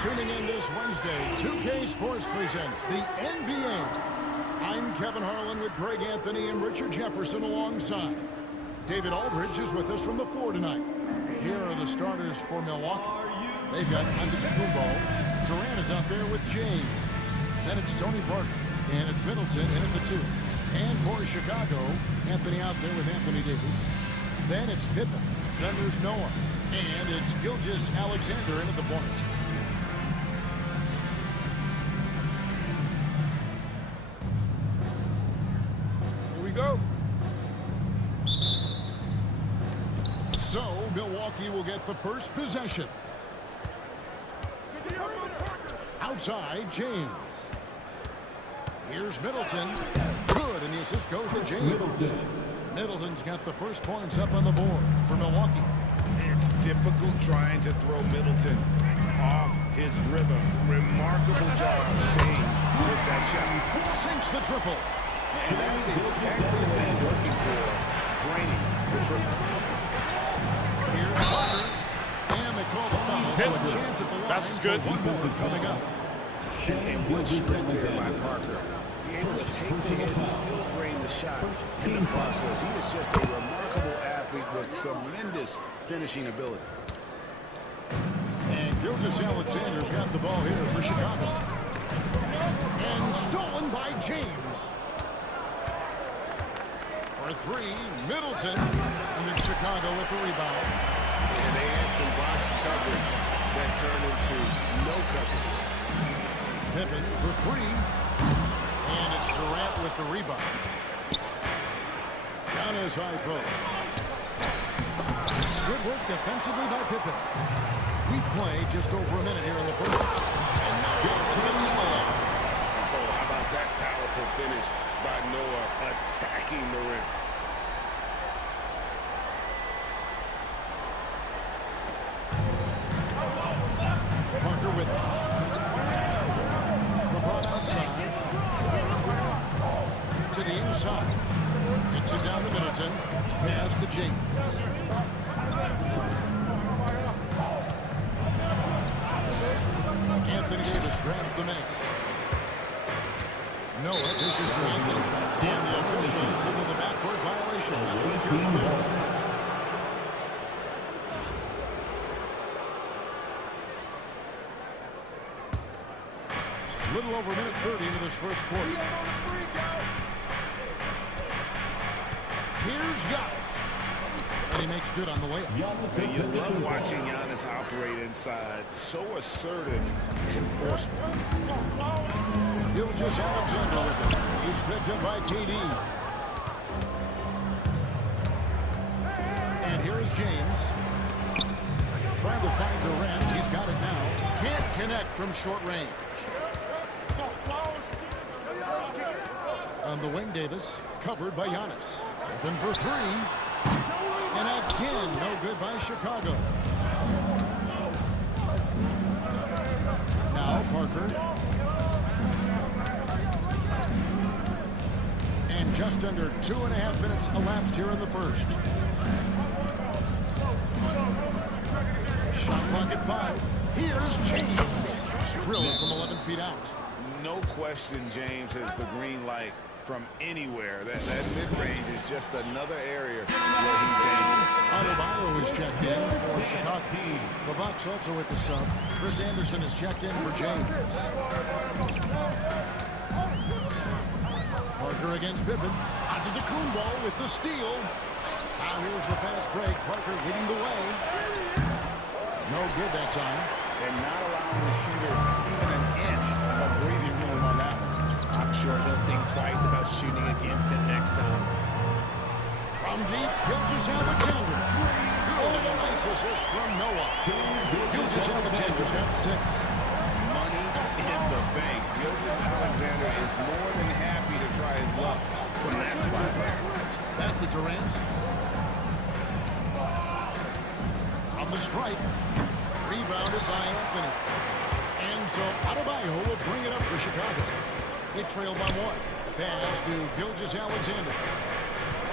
tuning in this Wednesday. 2K Sports presents the NBA. I'm Kevin Harlan with Greg Anthony and Richard Jefferson alongside. David Aldridge is with us from the floor tonight. Here are the starters for Milwaukee. They've got Antetokounmpo. Durant is out there with James. Then it's Tony Parker. And it's Middleton in at the 2. And for Chicago, Anthony out there with Anthony Davis. Then it's Pippen. Then there's Noah. And it's Gilgeous-Alexander in at the point. Here we go. So, Milwaukee will get the first possession. Outside, James. Here's Middleton. Good, and the assist goes to James. Middleton's got the first points up on the board for Milwaukee. It's difficult trying to throw Middleton off his rhythm. Remarkable job staying with that shot. Sinks the triple. And that's exactly what he's looking for. Draining the triple. Here's Parker. And they call the foul, so a chance at the line. That's good. One more coming up. And good strength there by Parker. Able to take the hit and still drain the shot in the process. He is just a remarkable athlete with tremendous finishing ability. And Gilgeous-Alexander's got the ball here for Chicago. And stolen by James. For 3, Middleton. And then Chicago with the rebound. And they had some botched coverage that turned into no coverage. Pippen for 3. And it's Durant with the rebound. Down his high post. Good work defensively by Pippen. We play just over a minute here in the first. And Noah with the slam. Oh, how about that powerful finish by Noah attacking the rim. Parker with it. LeBron outside. To the inside. Gets it down to Middleton. Pass to James. Anthony Davis grabs the miss. Noah dishes to Anthony. And the officials signal the backcourt violation. That will be from there. Little over a minute 30 into this first quarter. Here's Giannis. And he makes good on the layup. Hey, you love watching Giannis operate inside. So assertive in enforcement. Gilgeous-Alexander with it. He's picked up by KD. And here is James. Trying to find Durant. He's got it now. Can't connect from short range. On the wing, Davis, covered by Giannis. Open for 3. And again, no good by Chicago. Now Parker. And just under 2.5 minutes elapsed here in the first. Shot clock at 5. Here's James. Drilled from 11 feet out. No question James has the green light from anywhere. That mid-range is just another area where he's dangerous. Adebayo is checked in for Chicago. The Bucks also with the sub. Chris Anderson is checked in for James. Parker against Pippen. Antetokounmpo with the steal. Now here's the fast break. Parker leading the way. No good that time. And not allowing the shooter even an inch of breathing room on that one. I'm sure they'll think twice about shooting against him next time. From deep, Gilgeous-Alexander. Good, and a nice assist from Noah. Gilgeous-Alexander's got 6. Money in the bank. Gilgeous-Alexander is more than happy to try his luck from that spot. Back to Durant. From the stripe. Rebounded by Anthony. And so Adebayo will bring it up for Chicago. They trail by 1. Pass to Gilgeous-Alexander.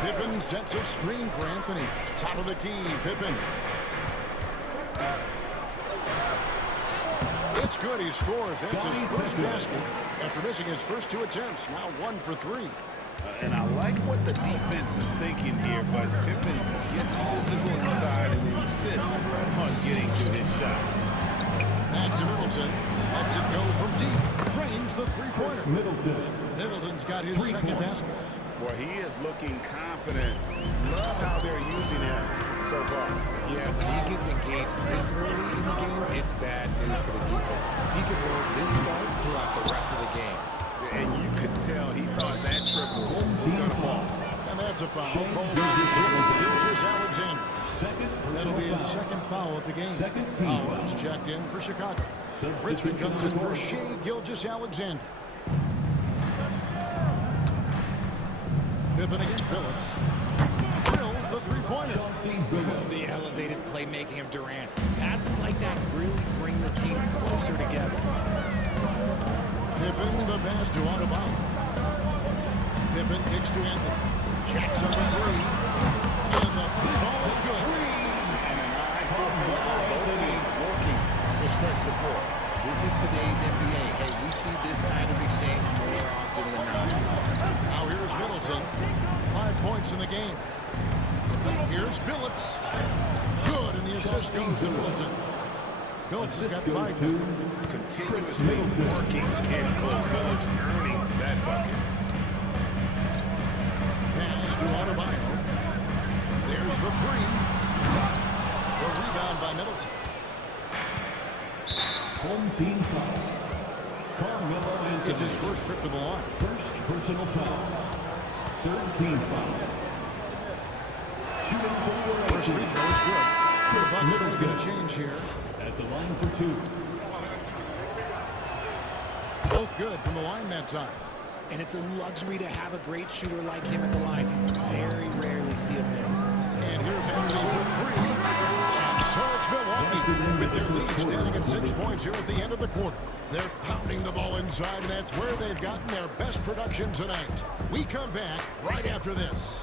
Pippen sets a screen for Anthony. Top of the key, Pippen. That's good. He scores. That's his first basket after missing his first 2 attempts. Now 1 for 3. And I like what the defense is thinking here, but Pippen gets physical inside and insists on getting to his shot. Back to Middleton. Lets it go from deep. Drains the three-pointer. Middleton's got his second basket. Boy, he is looking confident. Love how they're using him so far. Yeah, when he gets engaged this early in the game, it's bad news for the defense. He could roll this start throughout the rest of the game. And you could tell he thought that triple was going to fall. And that's a foul. Gilgeous-Alexander. That'll be his second foul of the game. Howard's checked in for Chicago. Richmond comes in for Shea Gilgeous-Alexander. Pippen against Billups. Drills the three-pointer. The elevated playmaking of Durant. Passes like that really bring the team closer together. Pippen the pass to Adebayo. Pippen kicks to Anthony. Checks on the 3. And the free ball is good. And an eye for both teams working to stretch the floor. This is today's NBA. Hey, we see this kind of exchange more often than not. Now here's Middleton. 5 points in the game. Here's Billups. Good, and the assist goes to Middleton. Billups has got 5. Continuously working in close. Billups earning that bucket. Pass to Adebayo. There's the 3. The rebound by Middleton. Home team foul. Carmelo Anthony. It's his first trip to the line. First personal foul. Third team foul. Shooting for First free throw is good. The Bucks making a change here. at the line for 2. Both good from the line that time. And it's a luxury to have a great shooter like him at the line. Very rarely see him miss. And here's Henderson for 3. And so it's Milwaukee with their lead standing at 6 points here at the end of the quarter. They're pounding the ball inside, and that's where they've gotten their best production tonight. We come back right after this.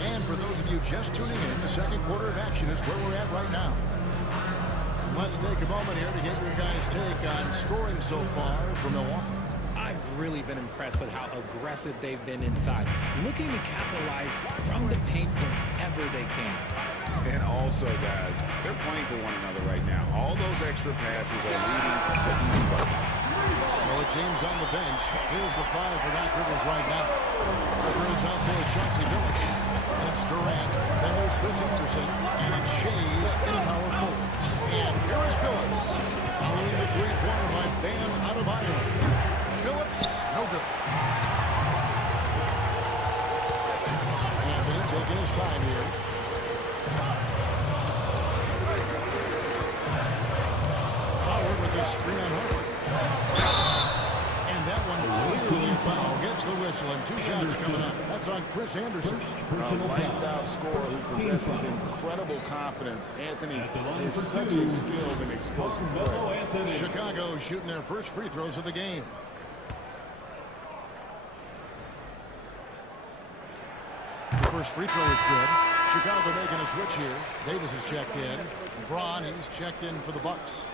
And for those of you just tuning in, the second quarter of action is where we're at right now. Let's take a moment here to get your guys' take on scoring so far for Milwaukee. I've really been impressed with how aggressive they've been inside, looking to capitalize from the paint whenever they can. And also, guys, they're playing for one another right now. All those extra passes are leading to easy buckets. So James on the bench. Here's the 5 for Doc Rivers right now. Rivers out there, Chauncey Billups. That's Durant. Then there's Chris Anderson. And it's Shays in a power forward. And here is Billups. Following the three-pointer by Bam Adebayo. Billups, no good. Anthony taking his time here. Howard with the screen on Howard. And that one clearly foul. Gets the whistle and 2 shots coming up. That's on Chris Anderson. Lights-out scorer who possesses incredible confidence. Anthony is such a skilled and explosive player. Chicago shooting their first free throws of the game. The first free throw is good. Chicago making a switch here. Davis is checked in. Braun, he's checked in for the Bucks.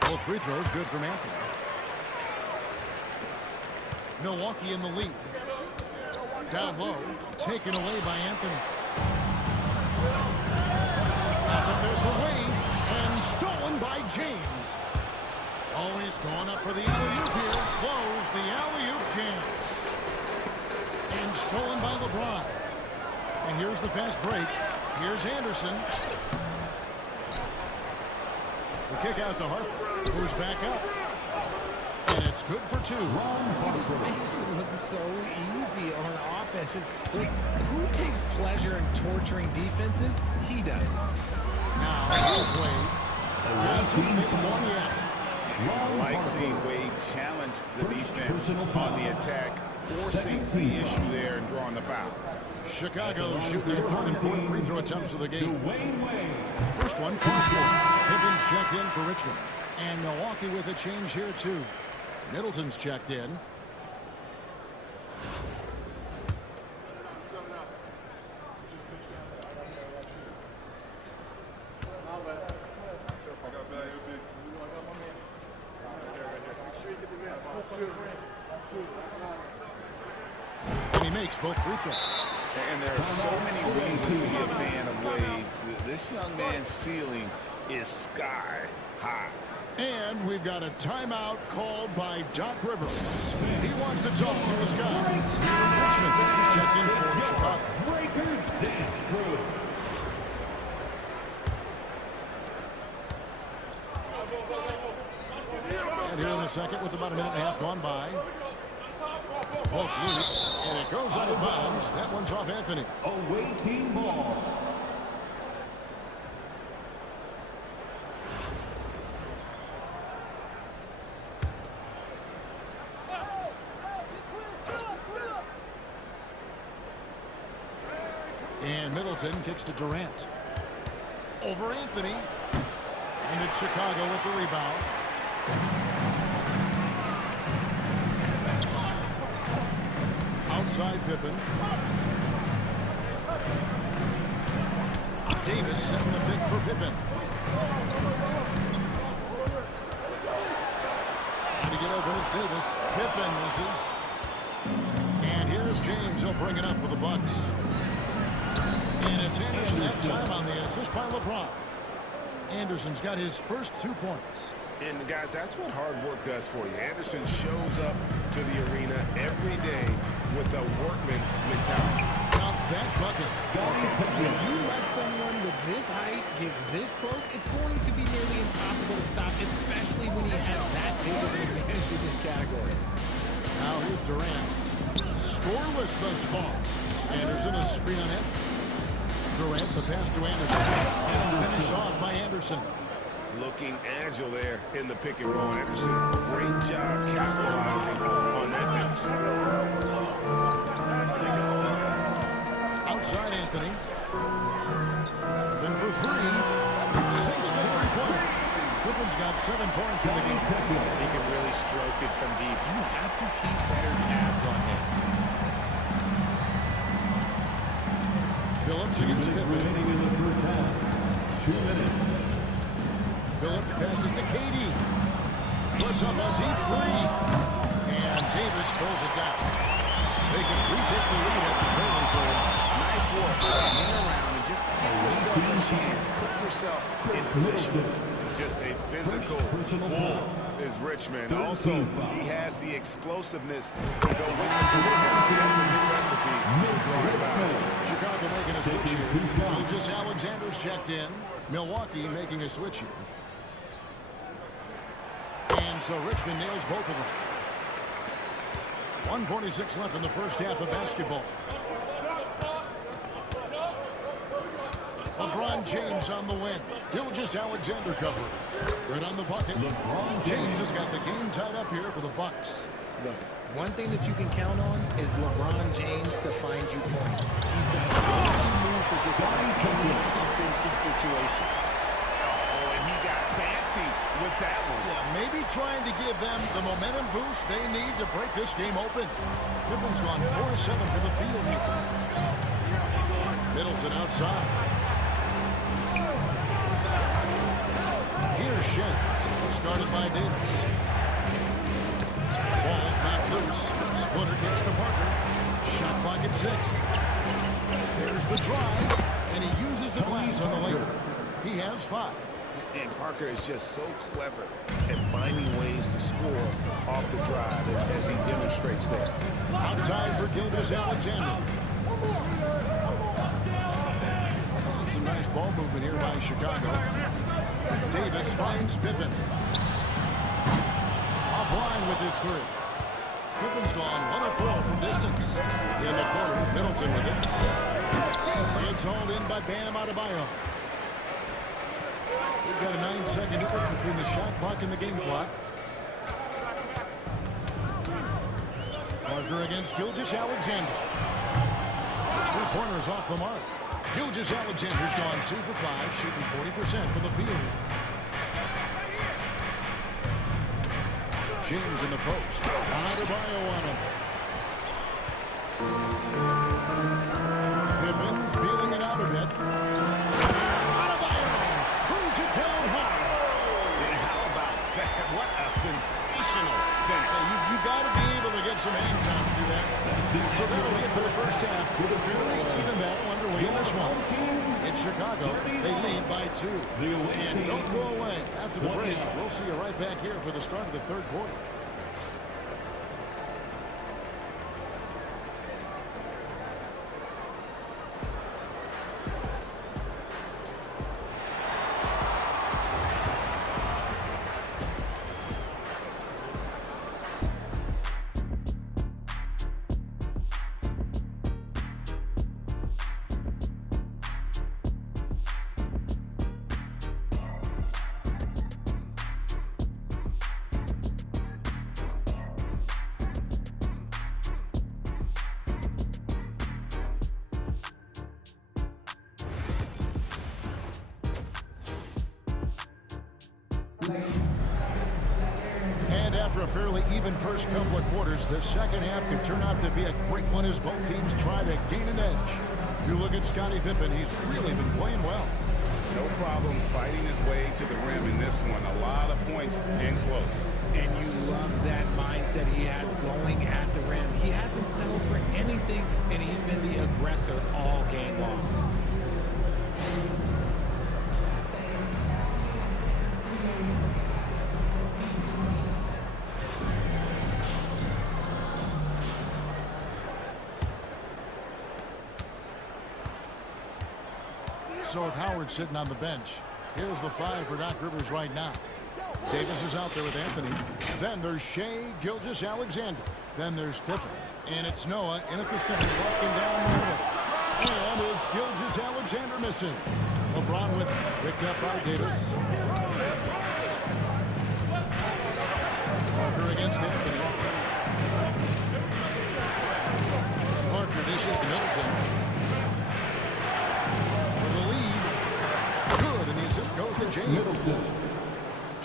Both free throws good from Anthony. Milwaukee in the lead. Down low, taken away by Anthony. There's the lead, and stolen by James. Always going up for the alley-oop here. Blows the alley-oop jam. And stolen by LeBron. And here's the fast break. Here's Anderson. The kick out to Harper. Moves back up. And it's good for 2. It just makes it look so easy on offense. Like, who takes pleasure in torturing defenses? He does. Now, here's Wade. Hasn't made one yet. I like seeing Wade challenge the defense on the attack forcing the issue there and drawing the foul. Chicago shooting their third and fourth free throw attempts of the game. First one, Pippin's checked in for Richmond. And Milwaukee with a change here, too. Middleton's checked in. And he makes both free throws. And there are so many reasons to be a fan of Wade's. This young man's ceiling is sky high. And we've got a timeout called by Doc Rivers. He wants to talk to his guy. Richmond checked in for Chicago. Breakers dance crew. And here in the second with about a minute and a half gone by. Both loose, and it goes out of bounds. That one's off Anthony. Away team ball. And Middleton kicks to Durant. Over Anthony. And it's Chicago with the rebound. Outside Pippen. Davis setting the pick for Pippen. Trying to get open is Davis. Pippen misses. And here's James. He'll bring it up for the Bucks. And it's Anderson that time on the assist by LeBron. Anderson's got his first 2 points. And guys, that's what hard work does for you. Anderson shows up to the arena every day with a workman's mentality. Now that bucket. When you let someone with this height get this close, it's going to be nearly impossible to stop, especially when he has that big of an advantage in this category. Now here's Durant. Scoreless thus far. Anderson a screen on it. Durant the pass to Anderson. And finished off by Anderson. Looking agile there in the pick and roll. Anderson, great job capitalizing on that finish. Outside Anthony. Pippen for three. Sinks the three-pointer. Pippen's got 7 points in the game. He can really stroke it from deep. You have to keep better tabs on him. Phillips against Pippen. 2 minutes. Phillips passes to Katie. Puts up a deep three. And Davis pulls it down. They can retake the lead after trailing for a while. Nice work. Hang around and just give yourself a chance. Put yourself in position. Just a physical bull is Richmond. Also, he has the explosiveness to go with the position. That's a good recipe for drawing out. Chicago making a switch here. Regis Alexander's checked in. Milwaukee making a switch here. And so Richmond nails both of them. 1:46 left in the first half of basketball. LeBron James on the wing. Gilgeous Alexander covering. Good on the bucket. James has got the game tied up here for the Bucks. Look, one thing that you can count on is LeBron James to find you points. He's got a go-to move for just about any offensive situation. Oh, and he got fancy with that one. Yeah, maybe trying to give them the momentum boost they need to break this game open. Pippen's gone 4-7 for the field here. Middleton outside. Here's Shea, started by Davis. Ball's not loose. Splitter kicks to Parker. Shot clock at 6. There's the drive, and he uses the glass on the layup. He has 5. And Parker is just so clever at finding ways to score off the drive as he demonstrates there. Outside for Gilgeous Alexander. Some nice ball movement here by Chicago. Davis finds Pippen. Offline with his three. Pippen's gone 1 of 4 from distance. In the corner, Middleton with it. It's hauled in by Bam Adebayo. We've got a 9-second difference between the shot clock and the game clock. Parker against Gilgeous Alexander. His three-pointer's off the mark. Gilgeous Alexander's gone 2 for 5, shooting 40% from the field. James in the post. Adebayo on him. Pippen feeling it out a bit. Adebayo pulls it down hard. And how about that? What a sensational finish. You got to be able to get some hang time to do that. So that'll be it for the first half. With a fairly even battle underway in this one. In Chicago, they lead by 2. And don't go away. After the break, we'll see you right back here for the start of the third quarter. And after a fairly even first couple of quarters, the second half could turn out to be a great one as both teams try to gain an edge. You look at Scottie Pippen, he's really been playing well. No problems fighting his way to the rim in this one. A lot of points and close. And you love that mindset he has going at the rim. He hasn't settled for anything, and he's been the aggressor all game long. So with Howard sitting on the bench, here's the 5 for Doc Rivers right now. Davis is out there with Anthony. Then there's Shea Gilgeous Alexander. Then there's Pippen. And it's Noah in at the center, walking down the middle. And it's Gilgeous Alexander missing. LeBron with it, picked up by Davis. Parker against Anthony. Parker dishes to Middleton. Assist goes to James.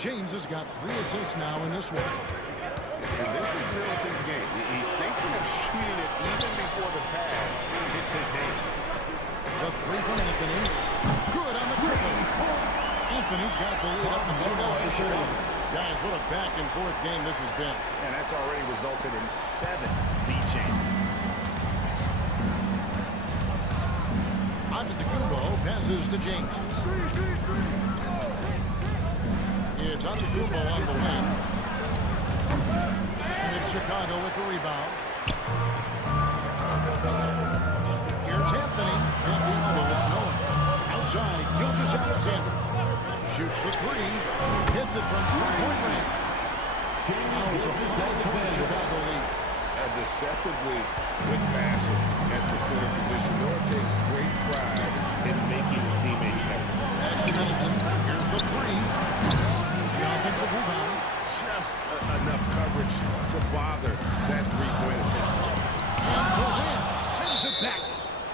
James has got 3 assists now in this one. And this is Middleton's game. He's thinking of shooting it even before the pass hits his hands. The 3 from Anthony. Good on the triple. Anthony's got the lead up to 2 now for Chicago. Guys, what a back and forth game this has been. And that's already resulted in 7 lead changes. Antetokounmpo passes to James. It's Antetokounmpo on the wing. And it's Chicago with the rebound. Here's Anthony. Anthony, well, it's Noah. Outside, Gilgeous Alexander. Shoots the 3. Hits it from 3-point range. Now it's a 5-point Chicago lead. A deceptively good passer at the center position. Noah takes great pride in making his teammates better. Pass to Middleton. Here's the 3. The offensive rebound. Just enough coverage to bother that 3-point attempt. And Durant sends it back.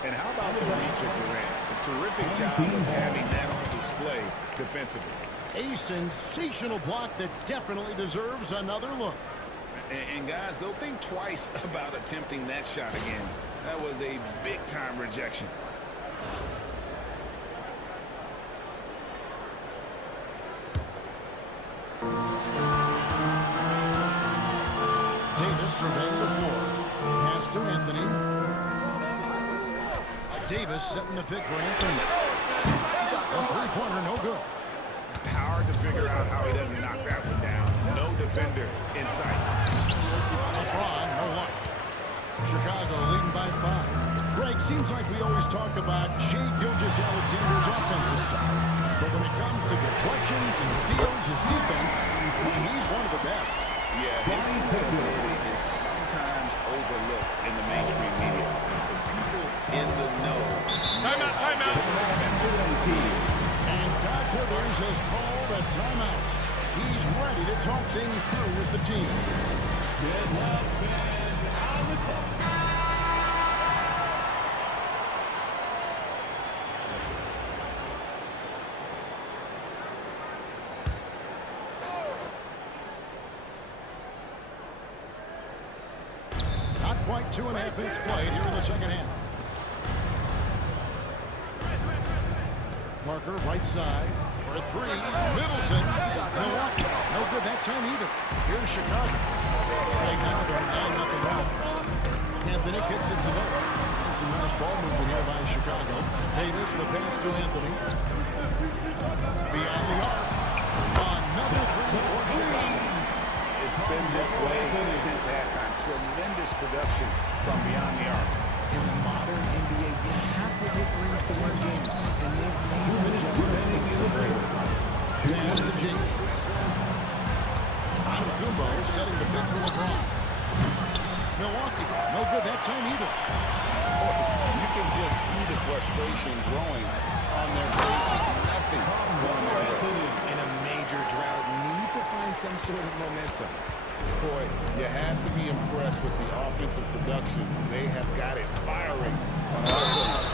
And how about the reach of Durant? A terrific job of having that on display defensively. A sensational block that definitely deserves another look. And guys, they'll think twice about attempting that shot again. That was a big-time rejection. Davis surveying the floor. Pass to Anthony. Davis setting the pick for Anthony. A 3-pointer, no good. Hard to figure out how he doesn't knock that one down. No defender in sight. LeBron, no luck. Chicago leading by 5. Greg, seems like we always talk about Shea Gilgeous Alexander's offensive side. But when it comes to deflections and steals, his defense, he's one of the best. Yeah, his ability is sometimes overlooked in the mainstream media. The people in the know. Timeout, timeout. And Doc Rivers has called a timeout. He's ready to talk things through with the team. Good luck, fans. Not quite 2.5 minutes played here in the second half. Parker, right side, for a three. Middleton, Milwaukee. No good that time either. Here's Chicago. Right now, they're 9-0 down. Anthony kicks it to Noah. And some nice ball movement here by Chicago. Davis, the pass to Anthony. Beyond the arc. Another three for Chicago. It's been this way since halftime. Tremendous production from beyond the arc. In the modern NBA, you have to hit threes to win games, and they've made that adjustment since the break. Pass to James. Antetokounmpo setting the pick for LeBron. Milwaukee, no good that time either. You can just see the frustration growing on their faces. Nothing going their way. In a major drought, need to find some sort of momentum. Troy, you have to be impressed with the offensive production. They have got it firing on all cylinders.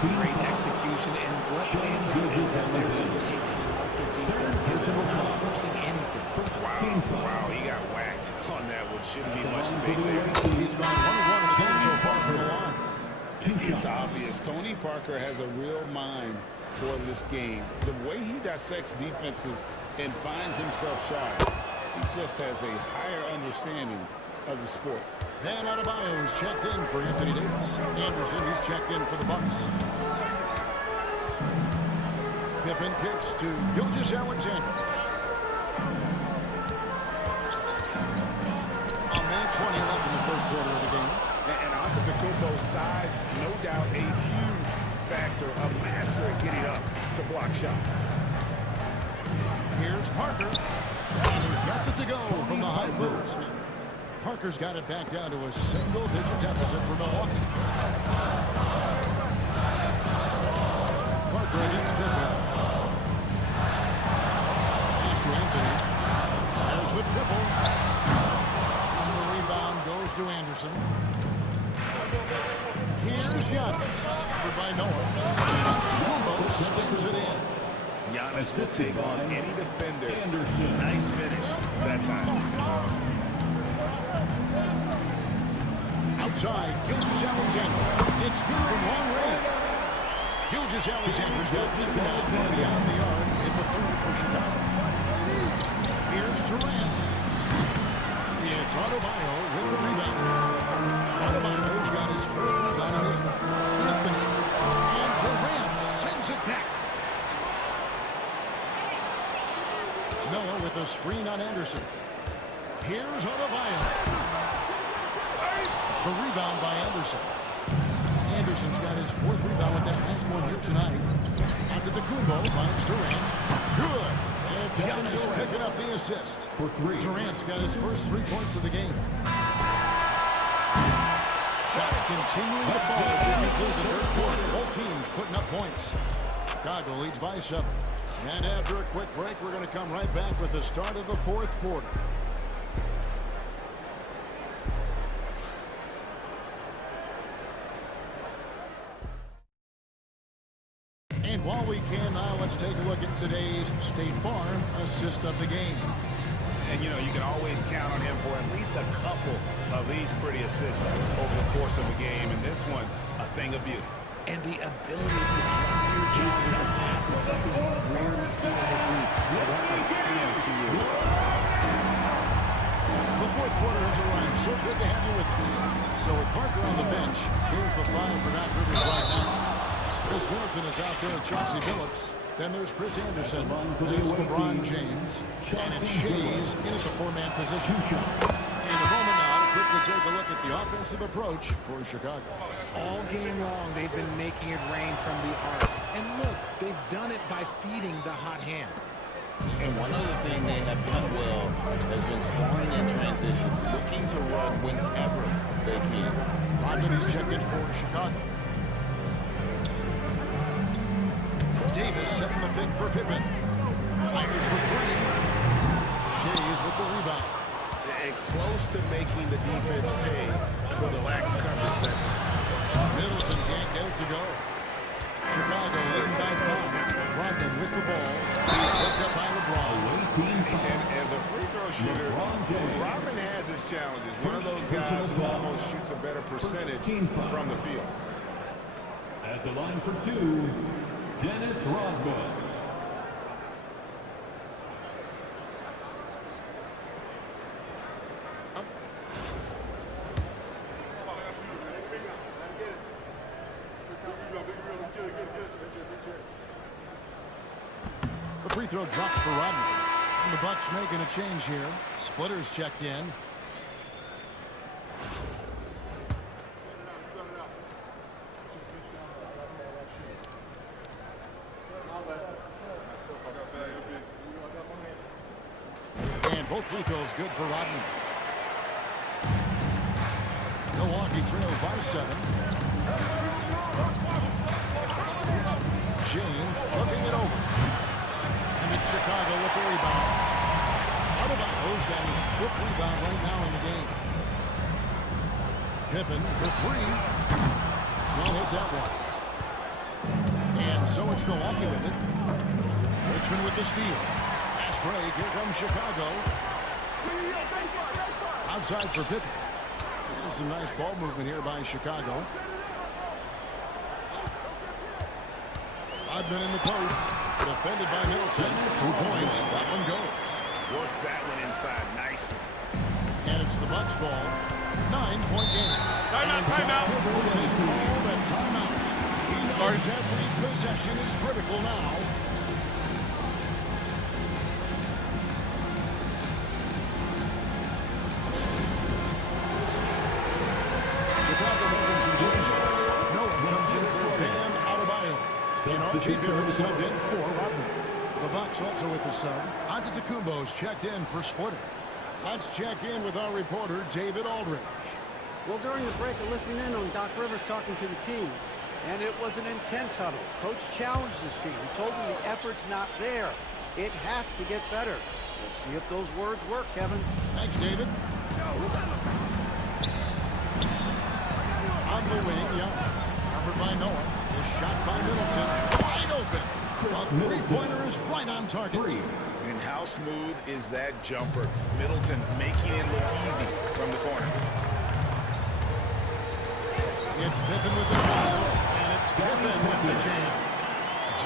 Great execution, and what stands out is that they're just taking what the defense gives them without forcing anything. Wow, he got whacked on that one. Shouldn't be much debate there. He's gone 1-1 in the game so far for the line. It's obvious. Tony Parker has a real mind for this game. The way he dissects defenses and finds himself shots, he just has a higher understanding of the sport. Bam Adebayo's checked in for Anthony Davis. Anderson, he's checked in for the Bucks. Pippen kicks to Gilgeous-Alexander. A minute 20 left in the third quarter of the game. And Antetokounmpo's size, no doubt a huge factor, a master at getting up to block shots. Here's Parker. And he gets it to go from the high post. Parker's got it back down to a single-digit deficit for Milwaukee. Parker against Pippen. Pass to Anthony. There's the triple. And the rebound goes to Anderson. Here's Giannis. Covered by Noah. Kumbo slams it in. Giannis will take on any defender. Nice finish that time. Outside, Gilgeous-Alexander. It's good from long range. Gilgeous-Alexander's got two now from beyond the arc in the third for Chicago. Here's Durant. It's Adebayo with the rebound. Adebayo's got his fourth rebound in this one. Anthony. And Durant sends it back. Noah with a screen on Anderson. Here's Adebayo. The rebound by Anderson. Anderson's got his fourth rebound with that last one here tonight. Antetokounmpo finds Durant. Good. And Giannis picking up the assist. For three. Durant's got his first 3 points of the game. Shots continuing to fall as we conclude the third quarter. Both teams putting up points. Chicago leads by 7. And after a quick break, we're going to come right back with the start of the fourth quarter. And while we can now, let's take a look at today's State Farm assist of the game. And, you know, you can always count on him for at least a couple of these pretty assists over the course of the game. And this one, a thing of beauty. And the ability to drop your jaw with the pass is something you rarely see in this league. What a talent he is. The fourth quarter has arrived. So good to have you with us. So with Parker on the bench, here's the five for Doc Rivers right now. Chris Middleton is out there at Chauncey Billups. Then there's Chris Anderson. That's LeBron James. And it's Shays in at the four-man position. In a moment now, to quickly take a look at the offensive approach for Chicago. All game long, they've been making it rain from the arc. And look, they've done it by feeding the hot hands. And one other thing they have done well has been scoring in transition, looking to run whenever they can. Rodman is checked in for Chicago. Davis setting the pick for Pippen. Fires the three. Shays with the rebound. and close to making the defense pay for the lax coverage that time. Middleton can't get it to go. Chicago leading by 5. Rodman with the ball. He's picked up by LeBron. And as a free throw shooter, Rodman has his challenges. One of those guys who almost shoots a better percentage from the field. At the line for 2, Dennis Rodman. The free throw drops for Rodman. And the Bucks making a change here. Splitters checked in. And both free throws good for Rodman. Milwaukee trails by 7. James looking it over. And it's Chicago with the rebound. Adebayo's got his 5th rebound right now in the game. Pippen for 3. Can't hit that one. And so it's Milwaukee with it. Richmond with the steal. Fast break. Here comes Chicago. Outside for Pippen. And some nice ball movement here by Chicago. Rodman in the post. Defended by Middleton. 2 points. That one goes. Works that one inside nicely. And it's the Bucks ball. 9-point game. Timeout, timeout. Rivers has called a timeout. He knows every possession is critical now. Chicago making some changes. No one comes in for Bam Adebayo. And R.J. Barrett subbed in for Rodman. The Bucks also with the sub. Antetokounmpo's checked in for Splitter. Let's check in with our reporter, David Aldridge. Well, during the break, I listened in on Doc Rivers talking to the team, and it was an intense huddle. Coach challenged his team. He told them the effort's not there. It has to get better. We'll see if those words work, Kevin. Thanks, David. On the wing, Giannis. Covered by Noah. The shot by Middleton. Wide open. A three-pointer is right on target. And how smooth is that jumper? Middleton making it look easy from the corner. It's Pippen with the foul, and it's Pippen with the jam.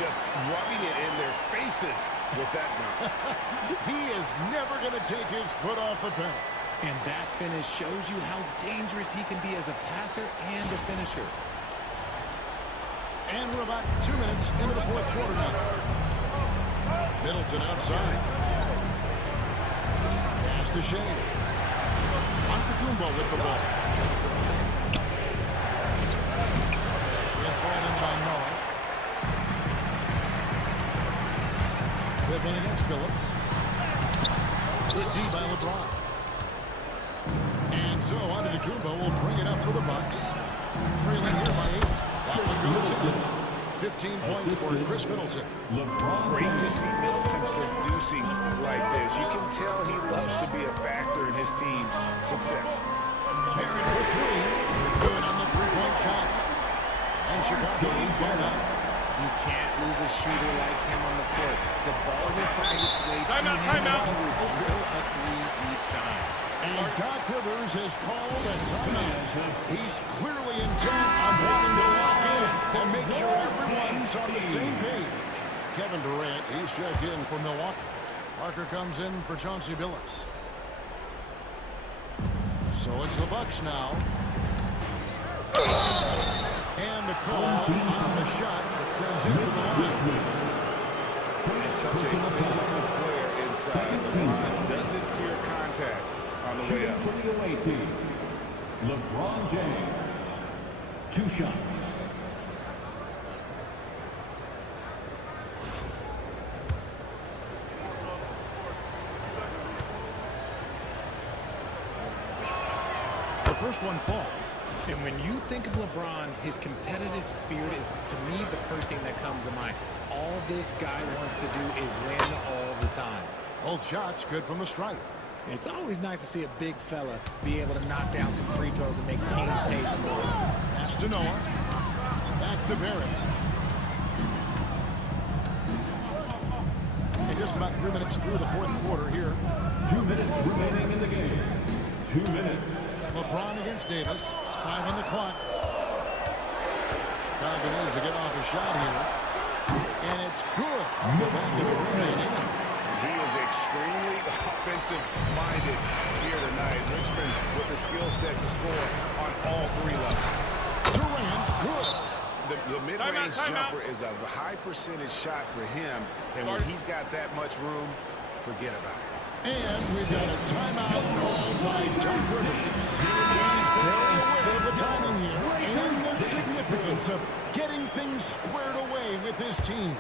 Just rubbing it in their faces with that dunk. He is never going to take his foot off the pedal. And that finish shows you how dangerous he can be as a passer and a finisher. And we're about 2 minutes into the 4th quarter now. Middleton outside. Pass to Shea. Antetokounmpo with the ball. It's hauled in by Noah. Pippen against Phillips. Good D by LeBron. And so Antetokounmpo will bring it up for the Bucks. Trailing here by 8. That one goes in. 15 points for Chris Middleton. Great to see Middleton producing like this. You can tell he loves to be a factor in his team's success. Barrett for 3. Good on the 3-point shot. And Chicago leads by 9. You can't lose a shooter like him on the court. The ball will find its way to him. Timeout. He will drill a 3 each time. And Doc Rivers has called a timeout. He's clearly intent on wanting to lock in and make sure everyone's on the same page. Kevin Durant, he's checked in for Milwaukee. Parker comes in for Chauncey Billups. So it's the Bucks now. And the call on the shot that sends him to the line. Such a physical player inside the line. Doesn't fear contact on the way up. For the away team, LeBron James. 2 shots. The first one falls. And when you think of LeBron, his competitive spirit is, to me, the first thing that comes to mind. All this guy wants to do is win all the time. Both shots good from the stripe. It's always nice to see a big fella be able to knock down some free throws and make teams pay for more. Pass to Noah. Back to Barrett. And just about 3 minutes through the fourth quarter here. 2 minutes remaining in the game. 2 minutes. LeBron against Davis. 5 on the clock. Chicago needs to get off a shot here. And it's good. The back of the rim and in. He is extremely offensive-minded here tonight. Richmond with the skill set to score on all 3 levels. Durant, good. The mid-range jumper is a high percentage shot for him, and when he's got that much room, forget about it. And we've got a timeout called by Doc Rivers. He's very aware of the timing here and the significance of getting things squared away with his team.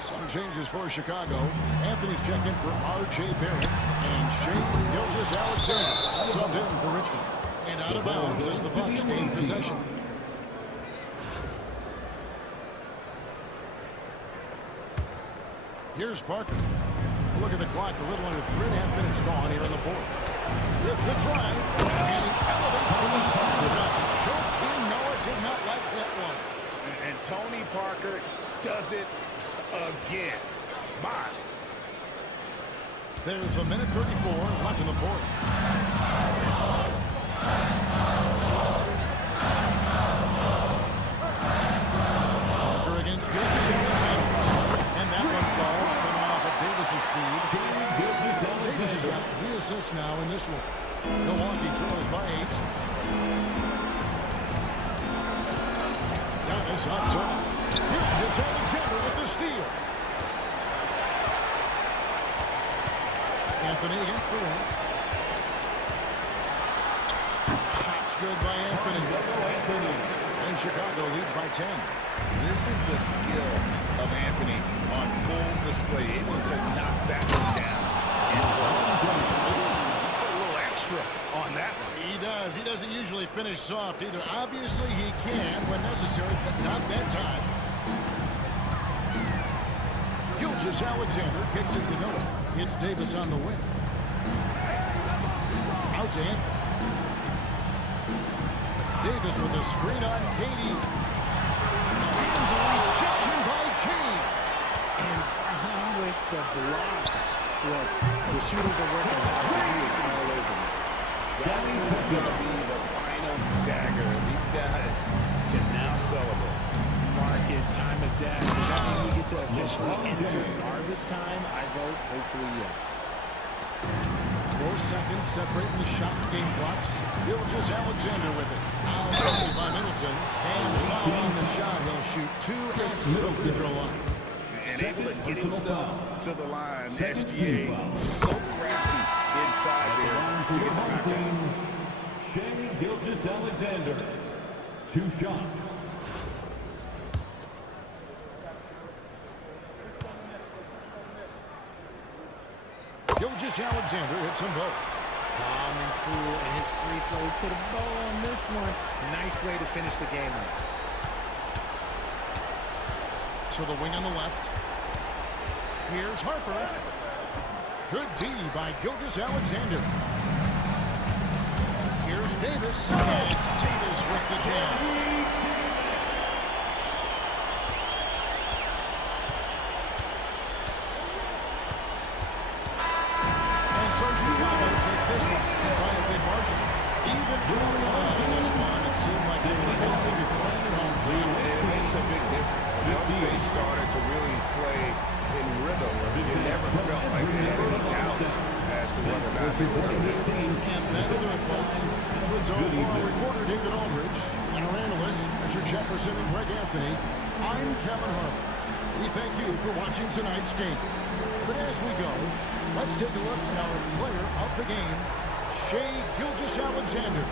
Some changes for Chicago. Anthony's checked in for R.J. Barrett, and Shane Gilgeous-Alexander subbed in for Richmond. And out of bounds as the Bucks gain possession. Here's Parker. Look at the clock. A little under 3.5 minutes gone here in the fourth. With the drive, and he elevates for the second time. Joakim Noah did not like that one. And Tony Parker does it again. My. There's a minute 34 left in the fourth. Parker against Gilgeous-Alexander. And that one falls, coming off of Davis's feed. Davis has got 3 assists now in this one. Milwaukee trails by 8. Giannis up top. Gilgeous-Alexander with the steal. Anthony against Durant. Shots good by Anthony. And Chicago leads by 10. This is the skill of Anthony on full display, able to knock that one down. And put a little extra on that one. He does. He doesn't usually finish soft either. Obviously, he can when necessary, but not that time. Gilgeous-Alexander kicks it to Noah. It's Davis on the wing. Out to Anthony. Davis with a screen on Katie. And the rejection by James. And Brown with the block. Look, the shooters are working hard, but he is all over it. That is going to be the final dagger. These guys can now celebrate. Market time of death. Does that mean we get to officially enter garbage time? I vote hopefully yes. 4 seconds separating the shot and game clocks. Gilgeous-Alexander with it. Out by Middleton. And foul on the shot. He'll shoot 2 at the free throw line. And able to get himself to the line. SGA so crafty inside there to get the contact. Shea Gilgeous-Alexander. 2 shots. Gilgeous-Alexander hits them both. Calm and cool, and his free throw put a bow on this one. Nice way to finish the game up. To the wing on the left. Here's Harper. Good D by Gilgeous-Alexander. Here's Davis. And it's Davis with the jam. So Chicago takes this one by a big margin. Even early on in this one, it seemed like they were happy to play at home. It makes a big difference. Once they started to really play in rhythm, it never felt like they had any doubts as to whether or not they were going to win. And that'll do it, folks. So for our reporter, David Aldridge, and our analysts, Richard Jefferson and Greg Anthony, I'm Kevin Harlan. We thank you for watching tonight's game. But as we go, let's take a look at our player of the game, Shea Gilgeous-Alexander.